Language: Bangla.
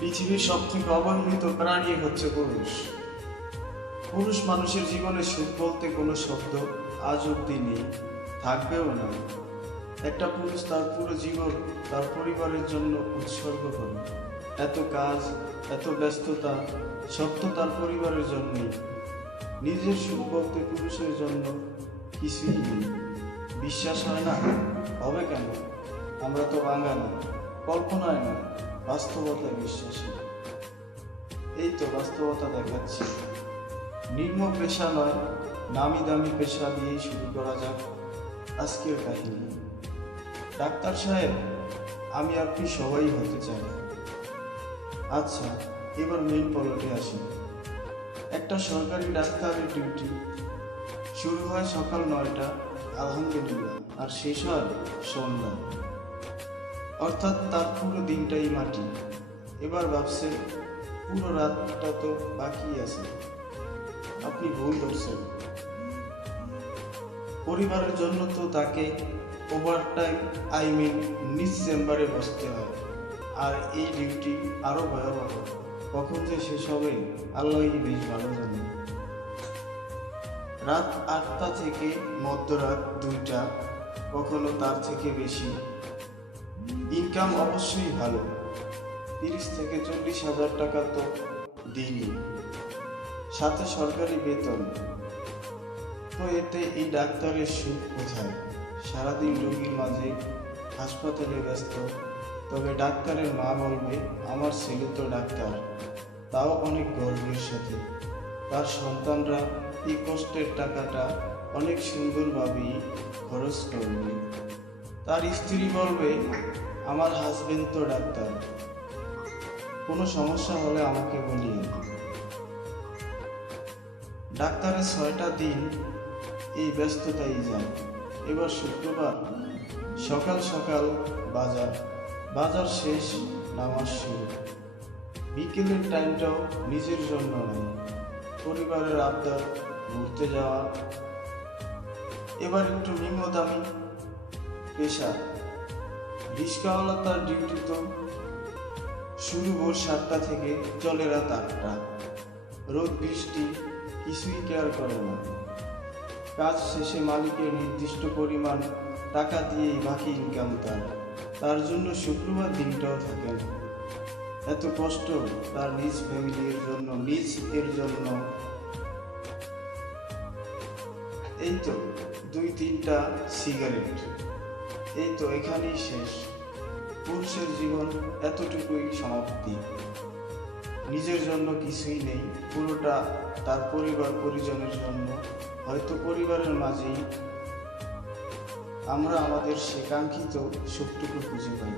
পৃথিবীর সবথেকে অবহেলিত প্রাণী হচ্ছে পুরুষ। পুরুষ মানুষের জীবনে সুখ বলতে কোনো শব্দ আজ অব্দি নেই, থাকবেও না। একটা পুরুষ তার পুরো জীবন তার পরিবারের জন্য উৎসর্গ করে। এত কাজ, এত ব্যস্ততা, সব তো তার পরিবারের জন্যই। নিজের সুখ বলতে পুরুষের জন্য কিছুই নেই। বিশ্বাস হয় না? হবে কেন? আমরা তো বাঙালি, কল্পনায় না, বাস্তবতায় বিশ্বাসী। এই তো বাস্তবতা দেখাচ্ছি। নিম্ন পেশা নয়, নামি দামি পেশা দিয়েই শুরু করা যাক আজকের কাহিনী। ডাক্তার সাহেব, আমি আপনি সবাই হতে চাই। আচ্ছা, এবার মেইন পয়েন্টে আসি। একটা সরকারি ডাক্তারের ডিউটি শুরু হয় সকাল 9টা, আলহামদুলিল্লাহ, আর শেষ হয় সন্ধ্যা। অর্থাৎ তার পুরো দিনটাই মাটি। এবার ভাবছেন পুরো রাতটা তো বাকি আছে। আপনি ভুল করছেন। পরিবারের জন্য তো তাকে ওভারটাইম, নিজ চেম্বারে বসতে হয়। আর এই ডিউটি আরো ভয়াবহ। কখন যে শেষ হবে আল্লাহই বেশ ভালো জানে। রাত 8টা থেকে মধ্যরাত 2টা, কখনো তার থেকে বেশি। ইনকাম অবশ্যই ভালো, 30 থেকে 40 হাজার টাকা তো দিনই, সাথে সরকারি বেতন। তো এতে এই ডাক্তারের সুখ কোথায়? সারাদিন রোগীর মাঝে, হাসপাতালে ব্যস্ত। তবে ডাক্তারের মা বলবে, আমার ছেলে তো ডাক্তার, তাও অনেক গর্বের সাথে। তার সন্তানরা এই কষ্টের টাকাটা অনেক সুন্দরভাবেই খরচ করবে। তার স্ত্রী বলবে, আমার হাজবেন্ড তো ডাক্তার, কোনো সমস্যা হলে আমাকে বলিয়ে। ডাক্তারের 6টা দিন এই ব্যস্ততাই যায়। এবার শুক্রবার সকাল সকাল বাজার শেষ, নামাজ শুরু। বিকেলের টাইমটাও নিজের জন্য নয়, পরিবারের আবদার, ঘুরতে যাওয়া। এবার একটু নিম্ন দামি পেশা। রিস্কাওয়ালা, তার ডিউটি তো শুরু ভোর 7টা থেকে চলে রাত 8টা। রোদ বৃষ্টি কিছুই কেয়ার করে না। কাজ শেষে মালিকের নির্দিষ্ট পরিমাণ টাকা দিয়েই বাকি ইনকাম তার জন্য শুক্রবার দিনটাও থাকে না। এত কষ্ট তার নিজ ফ্যামিলির জন্য, এর জন্য। এই তো 2-3টা সিগারেট, এই তো এখানেই শেষ। পুরুষের জীবন এতটুকুই সমাপ্তি। নিজের জন্য কিছুই নেই, পুরোটা তার পরিবার পরিজনের জন্য। হয়তো পরিবারের মাঝেই আমরা আমাদের সে কাঙ্ক্ষিত সুখটুকু খুঁজে পাই।